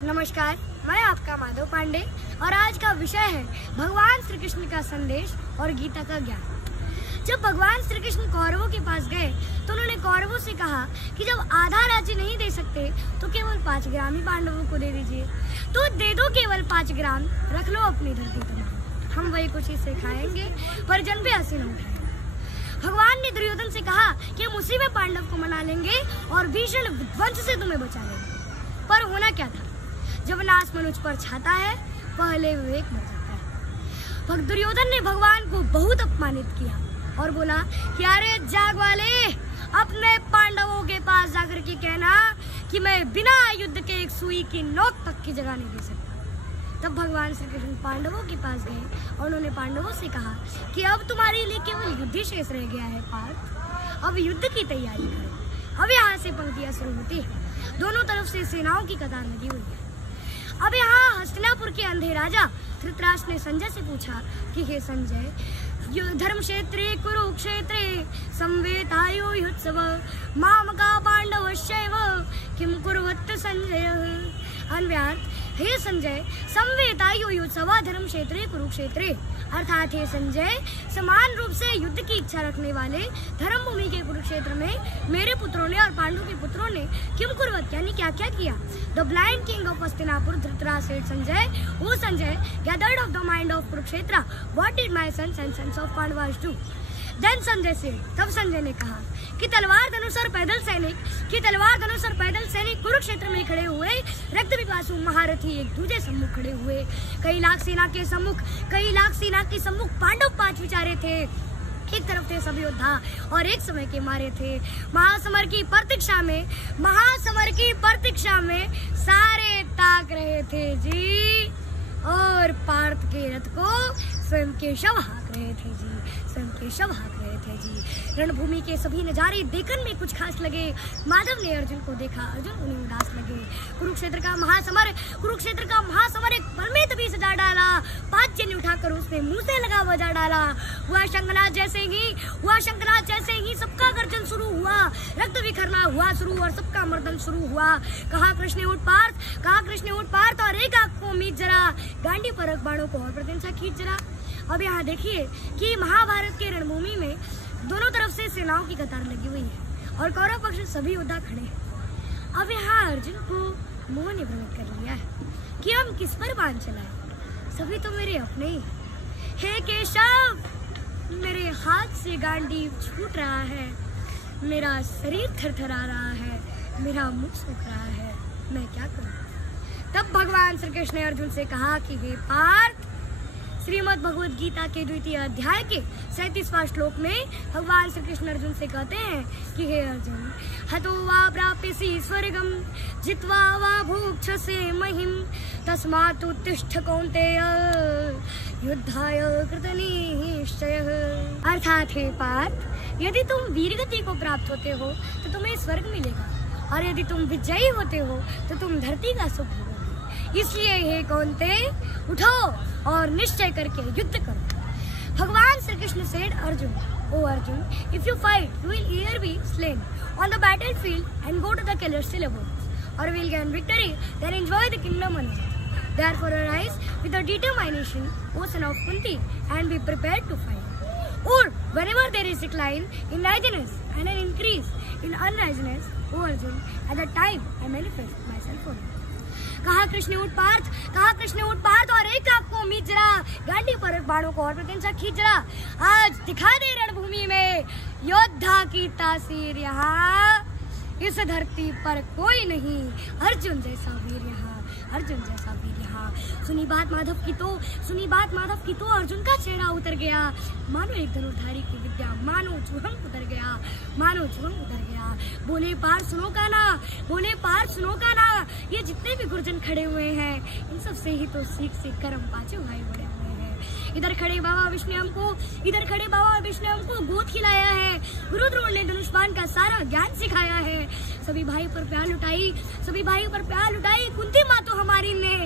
नमस्कार, मैं आपका माधव पांडे और आज का विषय है भगवान श्री कृष्ण का संदेश और गीता का ज्ञान। जब भगवान श्री कृष्ण कौरवों के पास गए तो उन्होंने कौरवों से कहा कि जब आधा राज्य नहीं दे सकते तो केवल 5 ग्राम ही पांडवों को दे दीजिए। तो दे दो केवल 5 ग्राम, रख लो अपनी धरती पर, हम वही कुछ से खाएंगे पर जन भी हंसी न उठाएंगे। भगवान ने दुर्योधन से कहा कि हम उसी में पांडव को मना लेंगे और भीषण विध्वंस से तुम्हें बचा लेंगे। पर होना क्या था, जब नाश मनुष्य पर छाता है पहले विवेक मर जाता है। दुर्योधन ने भगवान को बहुत अपमानित किया और बोला कि अरे जाग वाले, अपने पांडवों के पास जाकर के कहना कि मैं बिना युद्ध के एक सुई की नोक तक की जगह नहीं दे सकता। तब भगवान श्री कृष्ण पांडवों के पास गए और उन्होंने पांडवों से कहा कि अब तुम्हारे लिए केवल युद्ध शेष रह गया है पार्थ, अब युद्ध की तैयारी करें। अब यहाँ से पंक्तियां शुरू होती है, दोनों तरफ से सेनाओं की कतार लगी हुई है। अब यहाँ हस्तिनापुर के अंधे राजा धृतराष्ट्र ने संजय से पूछा कि हे संजय, धर्म क्षेत्रे कुरुक्षेत्रे संवेतायो युत्सव मामका पांडवश्चैव किम कुर्वत् संजय। अन्वयार्थ, हे संजय, संवेतायो युत्सव धर्म क्षेत्रे कुरुक्षेत्रे, अर्थात हे संजय, समान रूप से युद्ध की इच्छा रखने वाले धर्म भूमि के कुरुक्षेत्र में मेरे पुत्रों ने और पांडु के पुत्रों ने किम कुर्वत यानी क्या क्या किया। The blind king of Hastinapur Dhritarashtra said Sanjay, O Sanjay, gathered of the mind of Kurukshetra, what did my sons and sons of Pandavas do? Then Sanjay से, तब संजय ने कहा कि तलवार धनुष और पैदल सैनिक कुरुक्षेत्र में खड़े हुए रक्त पिपासु महारथी एक दूसरे सम्मुख खड़े हुए। कई लाख सेना के सम्मुख पांडव 5 विचारे थे। एक तरफ थे सभी योद्धा और एक समय के मारे थे। महासमर की प्रतीक्षा में सारे ताक रहे थे जी, और पार्थ के रथ को स्वयं केशव हाँक रहे थे जी। रणभूमि के सभी नजारे देखने में कुछ खास लगे। माधव ने अर्जुन को देखा, अर्जुन उन्हें उदास लगे। कुरुक्षेत्र का महासमर एक पल में तभी सजा डाला। 5 जन उठाकर उसने मुंह से लगा बजा डाला। हुआ शंखनाद जैसे ही सबका गर्जन शुरू हुआ, रक्त बिखरना हुआ शुरू और सबका मर्दन शुरू हुआ। कहा कृष्ण उठ पार्थ और एक आंख को मीच जरा, गांडी पर बाणों को और प्रत्यंचा खींच जरा। अब यहाँ देखिए कि महाभारत के रणभूमि में दोनों तरफ से सेनाओं की कतार लगी हुई है और कौरव पक्ष सभी योद्धा खड़े हैं। अब यहाँ अर्जुन को मोह ने भ्रमित कर लिया है कि हम किस पर बाण चलाएं, सभी तो मेरे अपने ही। हे केशव, मेरे हाथ से गांडी छूट रहा है, मेरा शरीर थरथरा रहा है, मेरा मुख सूख रहा है, मैं क्या करूं। तब भगवान श्री कृष्ण ने अर्जुन से कहा कि हे पार्थ, श्रीमद् भगवद गीता के 2 अध्याय के 37वां श्लोक में भगवान श्री कृष्ण अर्जुन से कहते हैं कि हे अर्जुन, हतो वा प्राप्यसि स्वर्गम जित्वा वा भोक्ष्यसे महिम तस्मात् उत्तिष्ठ कौन्तेय युद्धाय कृतनिश्चयः। अर्थात हे पार्थ, यदि तुम वीरगति को प्राप्त होते हो तो तुम्हें स्वर्ग मिलेगा, और यदि तुम विजयी होते हो तो तुम धरती का सुख भोगोगे। इसलिए हे कौन्तेय, उठो और निश्चय करके युद्ध करो। भगवान Shri Krishna said Arjun, O Arjun, if you fight, you will either be slain on the battlefield and go to the celestial abodes, or will gain victory, then enjoy the kingdom on earth. Therefore arise with the determination, O son of Kunti, and be prepared to fight. Or whenever there is decline in righteousness and an increase in unrighteousness, O Arjun, at that time I manifest myself for you. कहा कृष्ण उठ पार्थ और एक आंख को मीच जरा, गांडी पर बाणों को और प्रत्यंचा खींच जरा। आज दिखा दे रणभूमि में योद्धा की तासीर, यहाँ इस धरती पर कोई नहीं, अर्जुन जैसा वीर यहाँ। सुनी बात माधव की तो अर्जुन का चेहरा उतर गया, मानो एक धनुर्धारी की विद्या मानो चुरंग उतर गया। बोले पार्थ सुनो का ना, ये जितने भी गुरुजन खड़े हुए हैं इन सब से ही तो सीख कर हम 5 भाई बड़े हुए हैं। इधर खड़े बाबा विष्णु हमको गोद खिलाया है, गुरु द्रोण ने धनुष बाण का सारा ज्ञान सिखाया है। सभी भाई पर प्यार लुटाई कुंती माँ तो हमारी ने,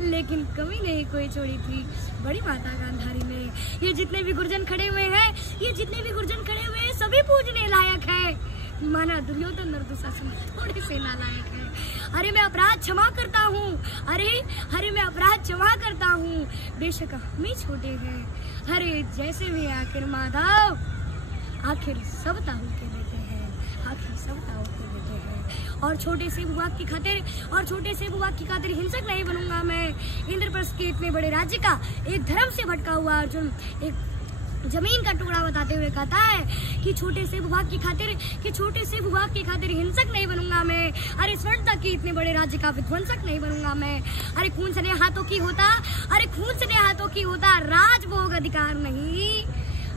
लेकिन कमी नहीं कोई छोड़ी थी बड़ी माता गांधारी ने। ये जितने भी गुरुजन खड़े हुए हैं सभी पूजने लायक है। माना दुर्योधन और दुशासन थोड़े से नालायक है। अरे मैं अपराध क्षमा करता हूँ, अरे मैं अपराध क्षमा करता हूँ, बेशक हम ही छोटे हैं, अरे जैसे भी आखिर माधव, आखिर सब ताऊ के बेटे हैं, आखिर सब ताऊ के बेटे हैं। और छोटे से भूभाग की खातिर हिंसक नहीं बनूंगा मैं। इंद्रप्रस्थ के इतने बड़े राज्य का एक धर्म से भटका हुआ अर्जुन एक जमीन का टुकड़ा बताते हुए कहता है कि छोटे से भूभाग की खातिर हिंसक नहीं बनूंगा मैं। अरे स्वर्णता के इतने बड़े राज्य का विध्वंसक नहीं बनूंगा मैं। अरे खून सने हाथों की होता राजभोग अधिकार नहीं।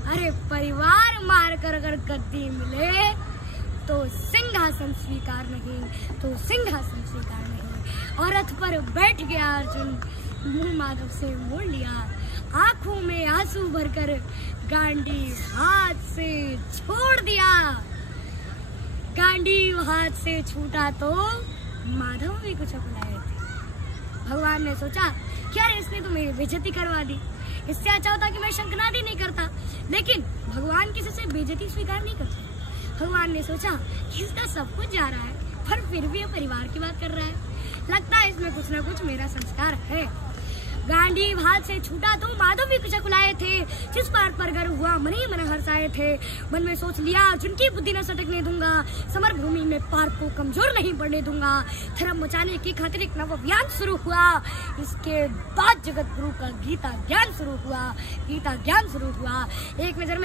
अरे परिवार मार कर अगर गद्दी मिले तो सिंहासन स्वीकार नहीं। और रथ पर बैठ गया अर्जुन, मुंह माधव से मोड़ लिया, आंखों में आंसू भरकर गांडीव हाथ से छोड़ दिया। गांडीव हाथ से छूटा तो माधव भी कुछ अपनाए थे। भगवान ने सोचा क्या इसने तो मेरी बेइज्जती करवा दी, इससे अच्छा होता कि मैं शंखनाद ही नहीं करता। लेकिन भगवान किसी से बेइज्जती स्वीकार नहीं करते। भगवान ने सोचा कि इसका सब कुछ जा रहा है पर फिर भी ये परिवार की बात कर रहा है, लगता है इसमें कुछ न कुछ मेरा संस्कार है। गांडीव हाथ से छूटा तो माधव भी कुचकुलाए थे, जिस बात पर गर्व हुआ मन ही मन हर्षाए थे। मन में सोच लिया अर्जुन की बुद्धि न सटकने दूंगा, समर भूमि में पार्थ को कमजोर नहीं पड़ने दूंगा। धर्म मचाने की खातिर एक नव अभियान शुरू हुआ। इसके बाद जगत गुरु का गीता ज्ञान शुरू हुआ। एक नजर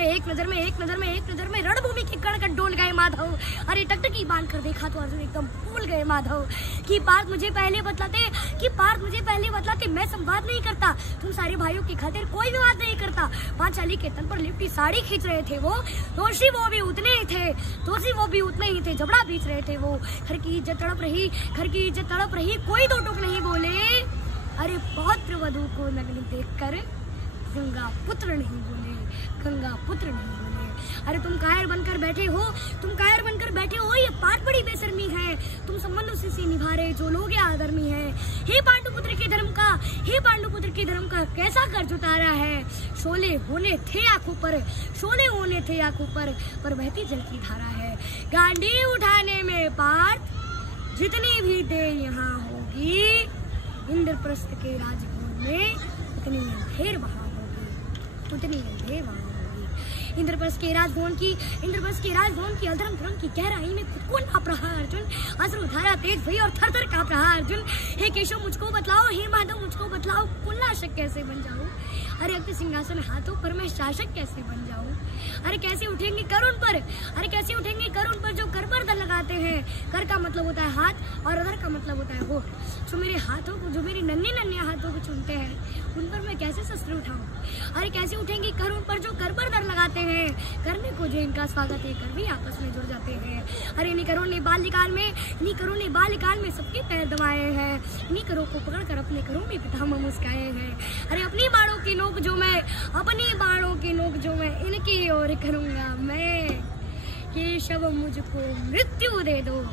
में रणभूमि के कण कण डोल गए माधव। अरे टकटकी बांध कर देखा तो अर्जुन एकदम भूल गए माधव कि पार्थ मुझे पहले बतलाते मैं संवाद नहीं करता, तुम सारे भाइयों की खातिर कोई भी बात नहीं करता। पांचाली के तन पर लिपटी साड़ी खींच रहे थे वो, दोषी वो भी उतने ही थे, जबड़ा बीच रहे थे वो। घर की इज्जत तड़प रही, कोई दो टूक नहीं बोले। अरे पौत्र वधू को नग्न देखकर गंगा पुत्र नहीं बोले। अरे तुम कायर बनकर बैठे हो, ये पार्थ बड़ी बेशर्मी है। तुम संबंध उसी से निभा रहे जो लोग अधर्मी है। हे पांडुपुत्र के धर्म का कैसा कर्ज उतारा है। शोले होने थे आंखों पर बहती जल की धारा है। गांडी उठाने में पार्थ जितनी भी देर यहाँ होगी, इंद्रप्रस्थ के राजभवन में उतनी अंधेर वहाँ होगी। इंद्रप्रस्थ के राजभवन की अधर्म धर्म की गहराई में खुद को नाप रहा अर्जुन। अश्रुधारा तेज भई और थर थर कांप रहा अर्जुन। हे केशव मुझको बतलाओ, हे माधव मुझको बतलाओ, कुलनाशक कैसे बन जाऊं। अरे अग्नि सिंहासन हाथों पर मैं शासक कैसे बन जाऊं। अरे कैसे उठेंगे करुण पर जो कर पर दल लगाते हैं। कर का मतलब होता है हाथ और अधर का मतलब होता है वो जो मेरे हाथों को, जो मेरी नन्हे हाथों को चुनते हैं, उन पर मैं कैसे शस्त्र उठाऊं। अरे कैसे उठेंगे करुण पर जो कर पर दल लगाते हैं। करने को जो इनका स्वागत है, कर भी आपस में जुड़ जाते हैं। अरे इन्हीं करों ने बाल्यकाल में सबके पैर दबाए हैं। इन्हीं करों को पकड़कर अपने करों में पितामह मुस्काए हैं। अरे अपनी बाणों की नोक जो मैं इनकी ओर करूंगा मैं। केशव मुझको मृत्यु दे दो,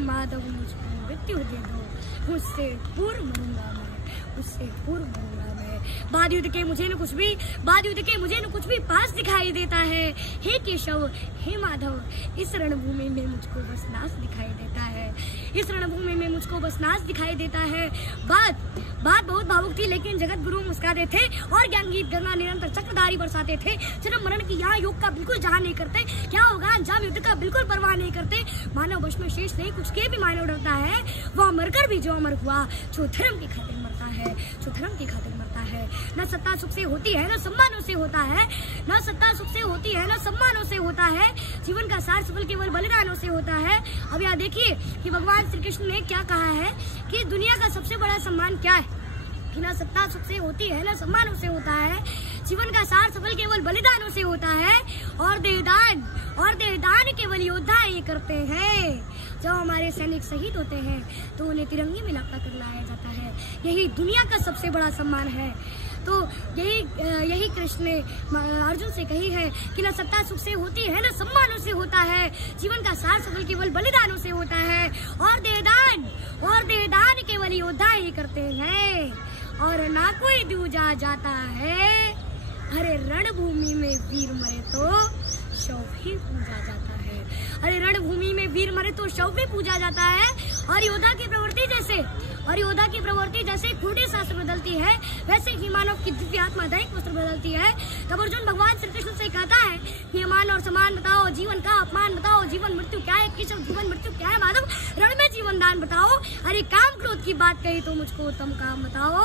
माधव मुझको मृत्यु दे दो, उससे पूर्व मरूंगा मैं। बाद युद्ध के मुझे न कुछ भी पास दिखाई देता है। हे केशव, हे माधव, इस रणभूमि में मुझको बस नाश दिखाई देता है। बात बहुत भावुक थी, लेकिन जगत गुरु मुस्कुराते थे और ज्ञान गीत गंगा निरंतर चक्रधारी बरसाते थे। जन्म मरण की यहाँ योग का बिल्कुल जहाँ नहीं करते, क्या होगा अंजाम युद्ध का बिल्कुल परवाह नहीं करते। मानव वश में शेष नहीं कुछ के भी मानव डरता है। वह मरकर भी जो अमर हुआ, जो धर्म की खातिर मरता है। न सत्ता सुख से होती है, न सम्मानों से होता है। जीवन का सार सफल केवल बलिदानों से होता है। अब यहाँ देखिए कि भगवान श्री कृष्ण ने क्या कहा है कि दुनिया का सबसे बड़ा सम्मान क्या है, कि न सत्ता सुख से होती है, न सम्मानों से होता है। जीवन का सार सफल केवल बलिदानों से होता है। और देहदान केवल योद्धा ये करते हैं। जब हमारे सैनिक शहीद होते हैं तो उन्हें तिरंगे में लपटा कर लाया जाता है। यही दुनिया का सबसे बड़ा सम्मान है। तो यही कृष्ण ने अर्जुन से कही है कि न सत्ता सुख से होती है, न सम्मानों से होता है। जीवन का सार सफल केवल बलिदानों से होता है। और देहदान केवल योद्धा ही करते हैं। और ना कोई दूजा जाता है। अरे रणभूमि में वीर मरे तो शव ही पूजा जाता है। अरे रणभूमि में वीर मरे तो शव भी पूजा जाता है। और योद्धा की प्रवृत्ति जैसे खूंटे शास्त्र बदलती है, वैसे ही मानव की दिव्य आत्मा दैनिक वस्त्र बदलती है। तब अर्जुन भगवान श्री कृष्ण से कहता है कि मान और समान बताओ, जीवन का अपमान बताओ, जीवन मृत्यु क्या है, केशव जीवन मृत्यु क्या है, माधव रण में जीवन दान बताओ। अरे काम क्रोध की बात कही तो मुझको उत्तम काम बताओ।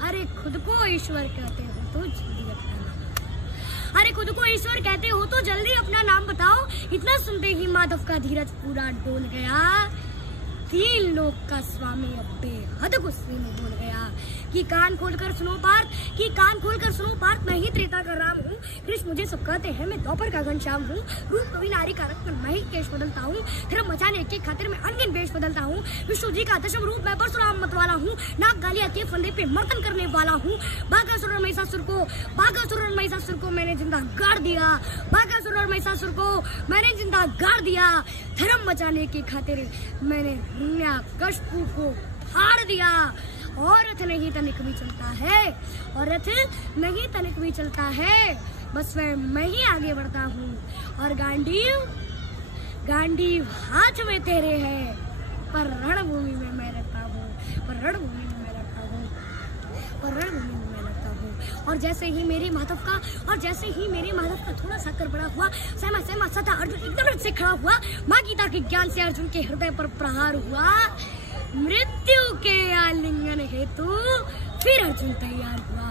अरे खुद को ईश्वर कहते हो तो जल्दी अपना नाम, अरे खुद को ईश्वर कहते हो तो जल्दी अपना नाम बताओ। इतना सुनते ही माधव का धीरज पूरा डोल गया, तीन लोक का स्वामी अब बेहद गुस्से में बोल गया कि कान खोलकर सुनो पार्थ, मैं ही त्रेता का राम हूँ। कृष्ण मुझे सब कहते हैं, मैं दोपहर का घनश्याम हूँ। रूप कवि नारी का रक्त मैं ही केश बदलता हूँ, धर्म मचाने की खातिर मैं अनगिन वेश बदलता हूँ। विष्णु जी का दशम रूप मैं परशुराम मत वाला हूँ, नाग गालिया के फंदे पे मर्दन करने वाला हूँ। बाघासुर और महिषासुर को मैंने जिंदा गाड़ दिया, धर्म मचाने की खातिर मैंने हिरण्यकश्यप को फाड़ दिया। और रथ नहीं तनिक भी चलता है, बस मैं ही आगे बढ़ता हूँ। और गांडीव हाथ में तेरे है, पर रणभूमि में मैं रहता हूँ। और जैसे ही मेरे माधव का थोड़ा सा कर बड़ा हुआ, सहमा सता अर्जुन एकदम से खड़ा हुआ। माँ गीता के ज्ञान से अर्जुन के हृदय पर प्रहार हुआ। मृत्यु के आलिंगन हेतु फिर अर्जुन तैयार हुआ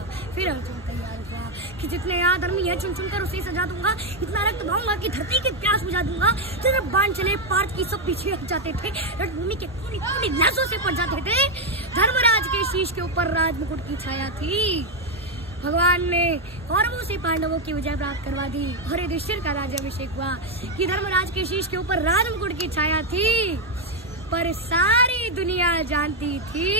कि जितने अधर्मी है चुन चुनकर उसे सजा दूंगा, इतना रक्त बहाऊंगा कि धरती की प्यास बुझा दूंगा। जिधर बाण चले पार्थ की सब पीछे हट जाते थे, रणभूमि के कोने लाशों से पड़ जाते थे। धर्मराज के शीश के ऊपर राज मुकुट की छाया थी। भगवान ने कौरवों से पांडवों की विजय प्राप्त करवा दी और युधिष्ठिर का राज्याभिषेक हुआ कि धर्मराज के शीश के ऊपर राज मुकुट की छाया थी। पर सारी दुनिया जानती थी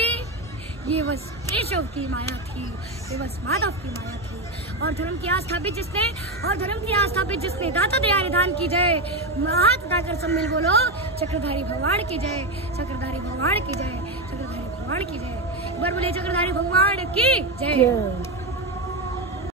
ये बस केशव की माया थी, ये बस माधव की माया थी। और धर्म की आस्थापित जिसने दाता दया निधान की जय। हाथ उठाकर सब मिल बोलो, चक्रधारी भगवान की जय, चक्रधारी भगवान की जय, चक्रधारी भगवान की जय। एक बार बोले चक्रधारी भगवान की जय।